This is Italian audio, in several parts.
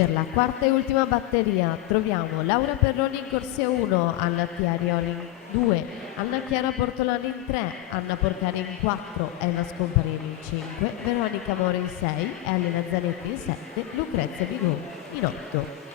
Per la quarta e ultima batteria troviamo Laura Perroni in corsia 1, Anna Tiarioli in 2, Anna Chiara Portolani in 3, Anna Porcani in 4, Eva Scomparini in 5, Veronica Moro in 6, Elena Zanetti in 7, Lucrezia Bigò in 8.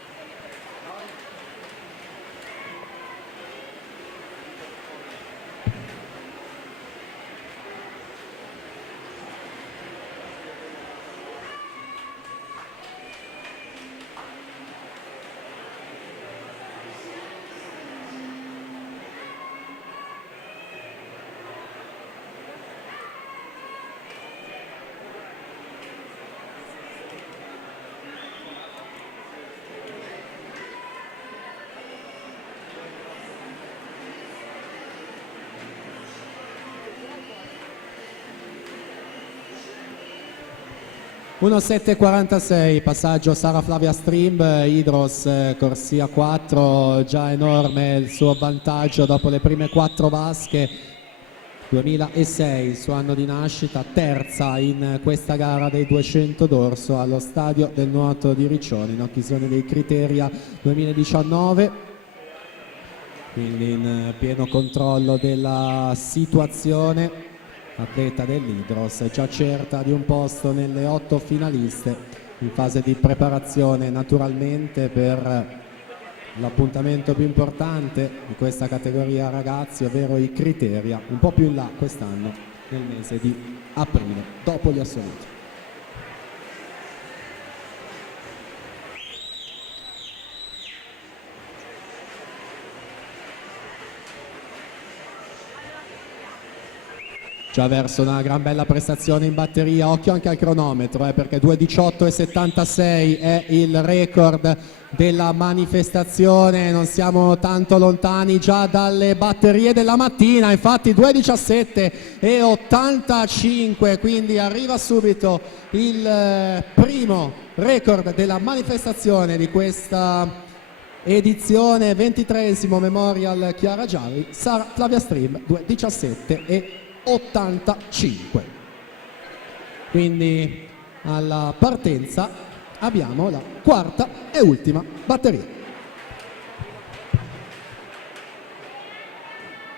(1:07:46), passaggio Sara Flavia Strimb, Hydros, corsia 4, già enorme il suo vantaggio dopo le prime 4 vasche. 2006, il suo anno di nascita, terza in questa gara dei 200 d'orso allo stadio del nuoto di Riccione in occasione dei Criteria 2019, quindi in pieno controllo della situazione. Atleta dell'Hydros, già certa di un posto nelle 8 finaliste, in fase di preparazione naturalmente per l'appuntamento più importante di questa categoria ragazzi, ovvero i Criteria, un po' più in là quest'anno nel mese di aprile, dopo gli assoluti. Già verso una gran bella prestazione in batteria, occhio anche al cronometro perché 2:18:76 è il record della manifestazione, non siamo tanto lontani già dalle batterie della mattina, infatti 2:17:85, quindi arriva subito il primo record della manifestazione di questa edizione, 23esimo Memorial Chiara Giavi, Sara Flavia Strimb, 2:17:85. Quindi alla partenza abbiamo la quarta e ultima batteria.